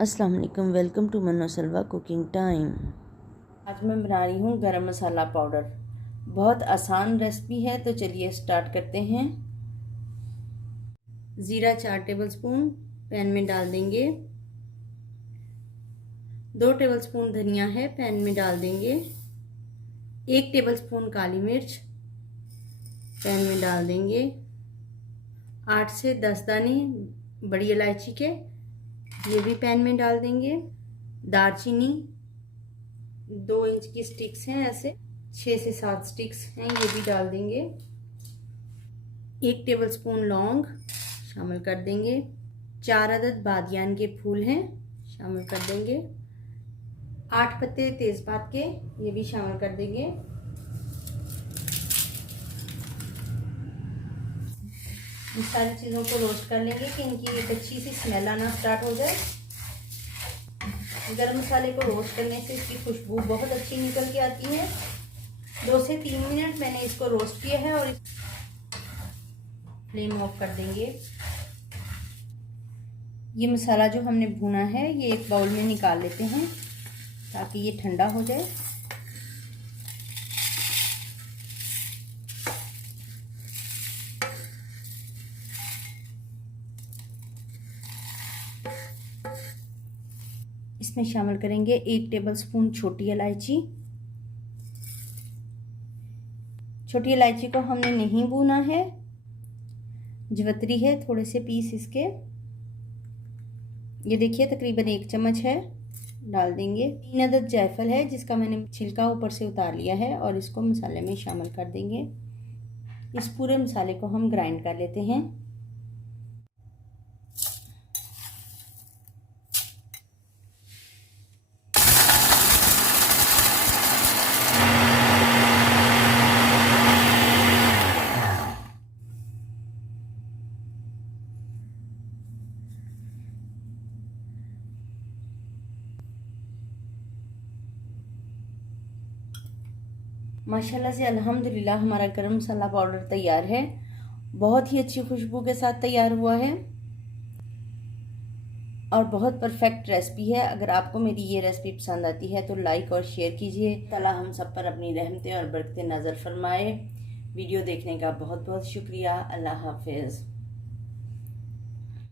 अस्सलाम वालेकुम, welcome to मन्नो सलवा कुकिंग टाइम। आज मैं बना रही हूँ गरम मसाला पाउडर। बहुत आसान रेसिपी है, तो चलिए स्टार्ट करते हैं। ज़ीरा 4 टेबलस्पून पैन में डाल देंगे। 2 टेबलस्पून धनिया है, पैन में डाल देंगे। 1 टेबलस्पून काली मिर्च पैन में डाल देंगे। 8 से 10 दाने बड़ी इलायची के, ये भी पैन में डाल देंगे। दालचीनी 2 इंच की स्टिक्स हैं, ऐसे 6 से 7 स्टिक्स हैं, ये भी डाल देंगे। 1 टेबलस्पून लौंग शामिल कर देंगे। 4 अदद बादियान के फूल हैं, शामिल कर देंगे। 8 पत्ते तेजपात के, ये भी शामिल कर देंगे। इन सारी चीज़ों को रोस्ट कर लेंगे कि इनकी एक अच्छी सी स्मेल आना स्टार्ट हो जाए। गरम मसाले को रोस्ट करने से इसकी खुशबू बहुत अच्छी निकल के आती है। 2 से 3 मिनट मैंने इसको रोस्ट किया है और फ्लेम ऑफ कर देंगे। ये मसाला जो हमने भुना है ये एक बाउल में निकाल लेते हैं ताकि ये ठंडा हो जाए। इसमें शामिल करेंगे 1 टेबलस्पून छोटी इलायची। छोटी इलायची को हमने नहीं भूना है, जवतरी है थोड़े से पीस इसके, ये देखिए तकरीबन 1 चम्मच है, डाल देंगे। 3 अदद जायफल है जिसका मैंने छिलका ऊपर से उतार लिया है और इसको मसाले में शामिल कर देंगे। इस पूरे मसाले को हम ग्राइंड कर लेते हैं। माशाल्लाह से अल्हम्दुलिल्लाह हमारा गरम मसाला पाउडर तैयार है। बहुत ही अच्छी खुशबू के साथ तैयार हुआ है और बहुत परफेक्ट रेसिपी है। अगर आपको मेरी ये रेसिपी पसंद आती है तो लाइक और शेयर कीजिए। ताला हम सब पर अपनी रहमतें और बरकतें नज़र फरमाए। वीडियो देखने का बहुत बहुत शुक्रिया। अल्लाह हाफिज़।